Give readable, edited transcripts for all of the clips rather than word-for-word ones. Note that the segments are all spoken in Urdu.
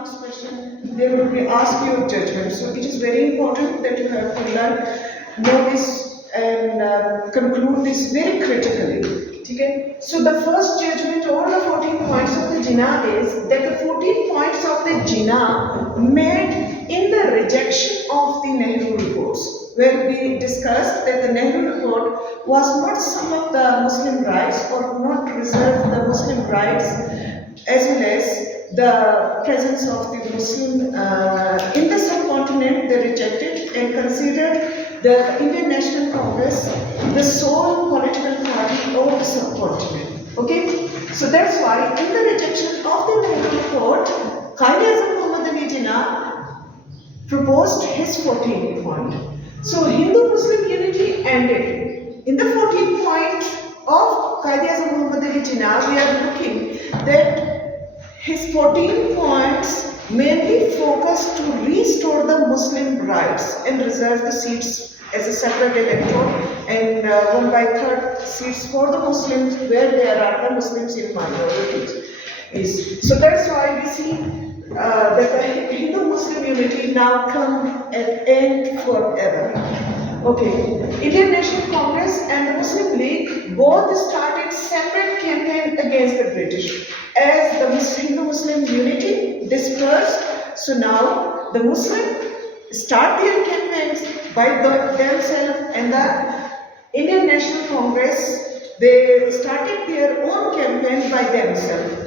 marks question, there will be asked your judgment. So it is very important that you have to learn, know this and conclude this very critically. Okay? So the first judgment over the 14 points of the Jinnah is that the 14 points of the Jinnah made in the rejection of the Nehru reports, where we discussed that the Nehru report was not sum of the Muslim rights or not reserve the Muslim rights as well as the presence of the Muslim in the subcontinent. They rejected and considered the Indian National Congress the sole political party of the subcontinent. Okay, so that's why in the rejection of the Nehru report, Quaid-e-Azam Muhammad Ali Jinnah proposed his 14th point. So Hindu-Muslim unity ended. In the 14th point of Quaid-e-Azam Muhammad Ali Jinnah, we are looking that his 14 points mainly focused to restore the Muslim rights and reserve the seats as a separate electorate and 1/3 seats for the Muslims where there are the Muslims in minorities. So that's why we see that the Hindu-Muslim unity now come at end forever. Okay, Indian National Congress and the Muslim League both started separate campaign against the British. As the Hindu-Muslim unity dispersed, so now the Muslims start their campaigns by themselves, and the Indian National Congress, they started their own campaign by themselves.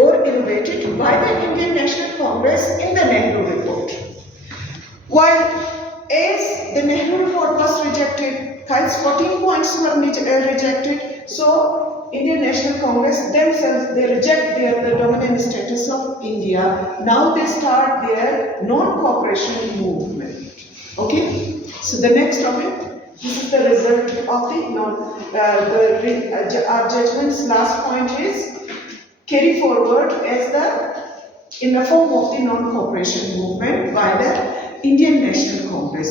or innovated by the Indian National Congress in the Nehru report. While as the Nehru report was rejected, Quaid's 14 points were rejected, so Indian National Congress themselves, they reject the dominant status of India. Now they start their non-cooperation movement. Okay, so the next topic, this is the result of our judgment's last point is carry forward in the form of the non-cooperation movement by the Indian National Congress.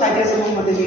Quaid-e-Azam Muhammad Ali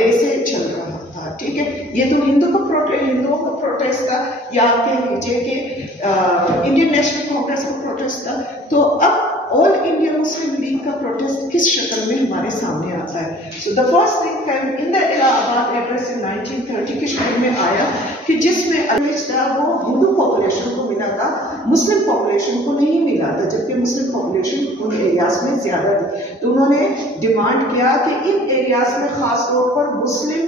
وے سے چل رہا تھا. ٹھیک ہے, یہ تو ہندوؤں کا پروٹیسٹ تھا, یا آپ کہہ لیجیے کہ انڈین نیشنل کانگریس کا پروٹیسٹ تھا. تو اب آل انڈیا مسلم لیگ کا پروٹیسٹ کس شکل میں ہمارے سامنے آتا ہے. So the first thing came in the Allahabad address in 1930 کے شہر میں آیا کہ جس میں وہ ہندو پاپولیشن کو ملا تھا, مسلم پاپولیشن کو نہیں ملا تھا, جبکہ مسلم پاپولیشن ان ایریاز میں زیادہ تھی. تو انہوں نے ڈیمانڈ کیا کہ ان ایریاز میں خاص طور پر مسلم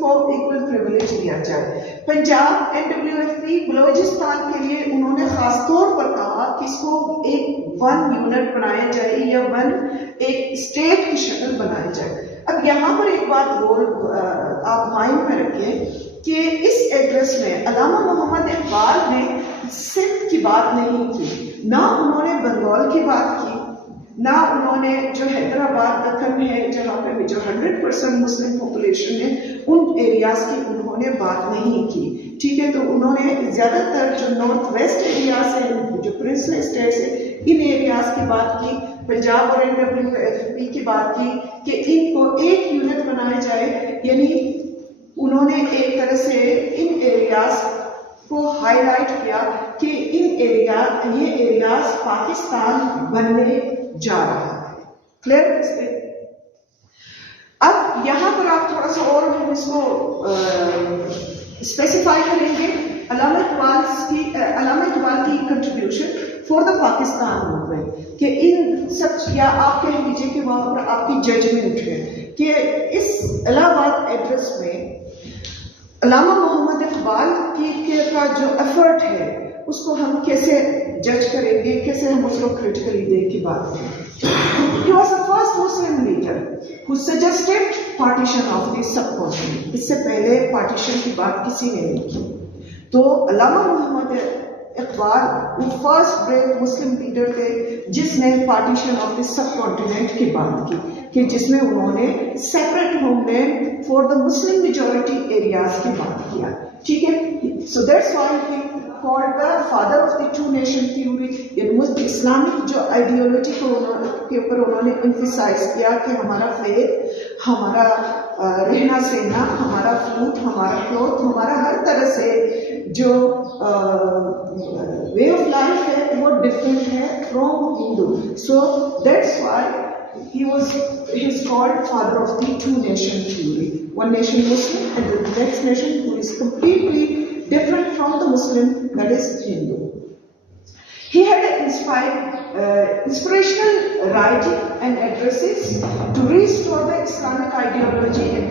کو ایکول پریویلیج دیا جائے. پنجاب NWFP بلوچستان کے لیے انہوں نے خاص طور پر کہا کہ اس کو ایک 1 یونٹ بنایا جائے یا ایک اسٹیٹ کی شکل بنائی جائے. اب یہاں پر ایک بات آپ مائنڈ میں رکھیں کہ اس ایڈریس میں علامہ محمد اقبال نے سندھ کی بات نہیں کی, نہ انہوں نے بنگال کی بات کی, نہ انہوں نے جو حیدرآباد دکن ہے جہاں پہ جو 100% مسلم پاپولیشن ہے ان ایریاز کی انہوں نے بات نہیں کی. ٹھیک ہے, تو انہوں نے زیادہ تر جو نارتھ ویسٹ ایریاز ہیں, جو پرنسلی اسٹیٹس ہیں, ان ایریاز کی بات کی. پنجاب اور NWFP کی بات کی کہ ان کو ایک یونٹ بنایا جائے, یعنی انہوں نے ایک طرح سے ان ایریاز کو ہائی لائٹ کیا کہ یہ ایریاز پاکستان بننے جا رہا ہے. کلیئر اس پہ. اب یہاں پر آپ تھوڑا سا اور ہم اس کو اسپیسیفائی کریں گے. علامہ اقبال کی contribution for the Pakistan movement, کہ ان سب, یا آپ کہہ لیجیے کہ وہاں پر آپ کی ججمنٹ ہے کہ اس الہ آباد ایڈریس میں علامہ محمد اقبال کا جو ایفرٹ ہے اس کو ہم کیسے جج کریں گے, کیسے ہم اس کو کریٹیکلی دیکھ کے بات کریں. He was the first Muslim leader who suggested partition of the subcontinent. اس سے پہلے پارٹیشن کی بات کسی نے نہیں کی. تو علامہ محمد اقبال وہ فرسٹ بریو مسلم لیڈر تھے جس نے partition of the subcontinent کی بات کی, کہ جس میں انہوں نے separate homeland for the Muslim majority areas کی بات کیا. ٹھیک ہے, so that's why he called the father of the two nation theory. یعنی اسلامک جو آئیڈیالوجی کے اوپر انہوں نے emphasize کیا کہ ہمارا faith, ہمارا رہنا سہنا, ہمارا فوڈ, ہمارا کلوتھ, ہمارا ہر طرح سے جو وے آف لائف ہے وہ ڈفرینٹ ہے from Hindu. So that's Y he is called father of the two nation theory. One nation Muslim and the next nation who is completely different from the Muslim, that is Hindu. He had inspirational writing and addresses to restore the Islamic ideology and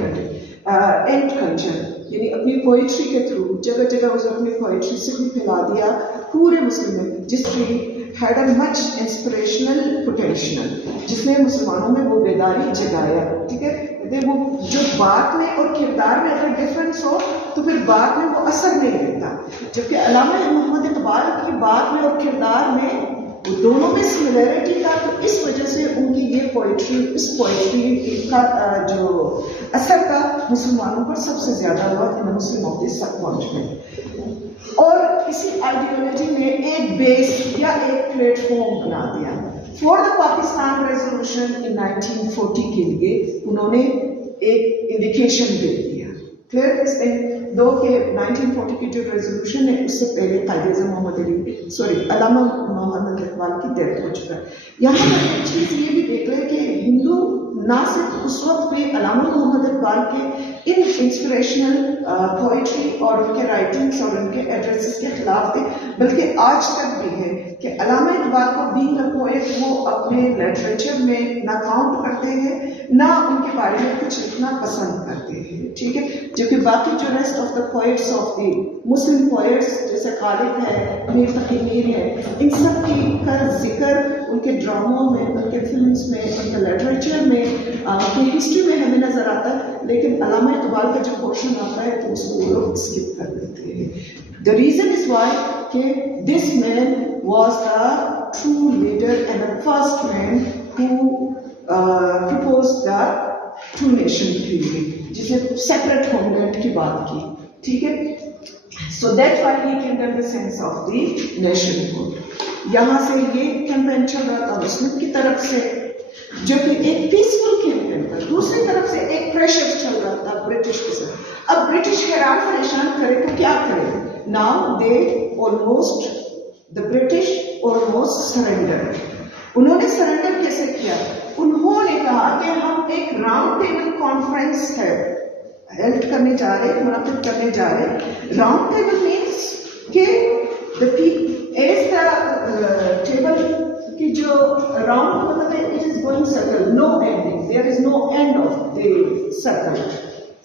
culture. یعنی اپنی پوئٹری کے تھرو جگہ جگہ اس نے اپنی پوئٹری سے بھی پھیلا دیا پورے مسلم میں, جس had a much inspirational potential, جس نے مسلمانوں میں وہ بیداری جگایا. ٹھیک ہے, وہ جو بات میں اور کردار میں اگر ڈفرینس ہو تو پھر بات میں وہ اثر نہیں دیتا, جبکہ علامہ محمد اقبال کی بات میں اور کردار میں وہ دونوں میں سملیرٹی تھا. تو اس وجہ سے ان کی یہ پوئٹری, اس پوئٹری کا جو اثر تھا مسلمانوں پر سب سے زیادہ ہوا ان Muslim of the sub continent. اور اسی آئیڈیالوجی نے ایک بیس یا ایک پلیٹ فارم بنا دیا for the Pakistan resolution in 1940 کے لیے. انہوں نے ایک انڈیکیشن دے دیا. کلیئر اس نے دو کہ 1940 کی جو ریزولوشن ہے اس سے پہلے قائد اعظم محمد علی علامہ محمد اقبال کی ڈیتھ ہو چکا ہے. یہاں پر ایک چیز یہ بھی دیکھ لیں کہ ہندو نہ صرف اس وقت بھی علامہ محمد اقبال کے ان انسپریشنل پوئٹری اور ان کے رائٹنگس اور ان کے ایڈریسز کے خلاف تھے, بلکہ آج تک بھی ہے کہ علامہ اقبال کو بینگ اے پوئٹ وہ اپنے لٹریچر میں نہ کاؤنٹ کرتے ہیں, نہ ان کے بارے میں کچھ لکھنا پسند کرتے ہیں. ٹھیک ہے, جبکہ باقی جو rest of the poets of the Muslim poets جیسے خالد ہے, میر تقی میر ہے, ان سب کی کا ذکر ان کے ڈراموں میں, ان کے فلمس میں, ان کے لٹریچر میں, ان کی ہسٹری میں ہمیں نظر آتا ہے, لیکن علامہ اقبال کا جو پورشن آتا ہے تو اس کو وہ لوگ اسکپ کر دیتے ہیں. The reason is why کہ this man was the true leader and the first man who proposed the two nation theory, جس نے separate homeland کی بات کی. ٹھیک ہے, so that's why he came in the sense of the nationhood. یہاں سے یہ کیمپین چل رہا تھا مسلم کی طرف سے, جو کہ ایک پیسفل کیمپین تھا, now they almost, the British almost surrendered. انہوں نے سرنڈر کیسے کیا؟ انہوں نے کہا کہ ہم ایک راؤنڈ ٹیبل کانفرنس ہے ہیلڈ کرنے جا رہے، منعقد کرنے جا رہے. راؤنڈ ٹیبل مینس کہ ایز دا ٹیبل کی جو راؤنڈ مطلب ہے it is going circle, no ending, there is no end of the circle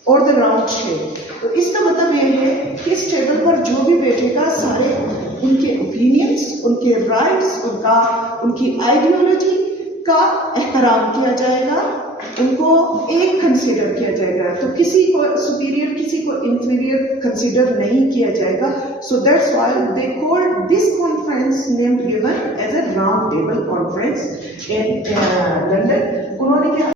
اور دا راؤنڈ شیپ. تو اس کا مطلب یہ ہے کہ اس ٹیبل پر جو بھی بیٹھے گا سارے ان کے اوپینینس، ان کے رائٹس، ان کی آئیڈیالوجی کا احترام کیا جائے گا، ان کو ایک کنسیڈر کیا جائے گا. تو کسی کو سپیریئر کسی کو انفیریئر کنسیڈر نہیں کیا جائے گا. So that's why they called this conference named given as a round table conference in London. انہوں نے کیا